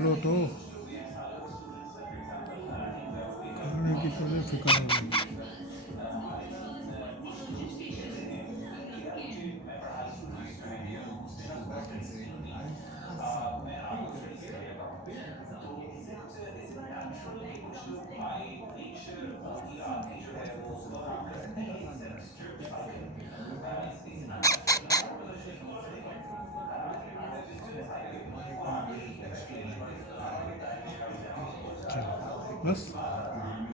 लोटो खाने की पहले फिक्र होगी। चलो बस।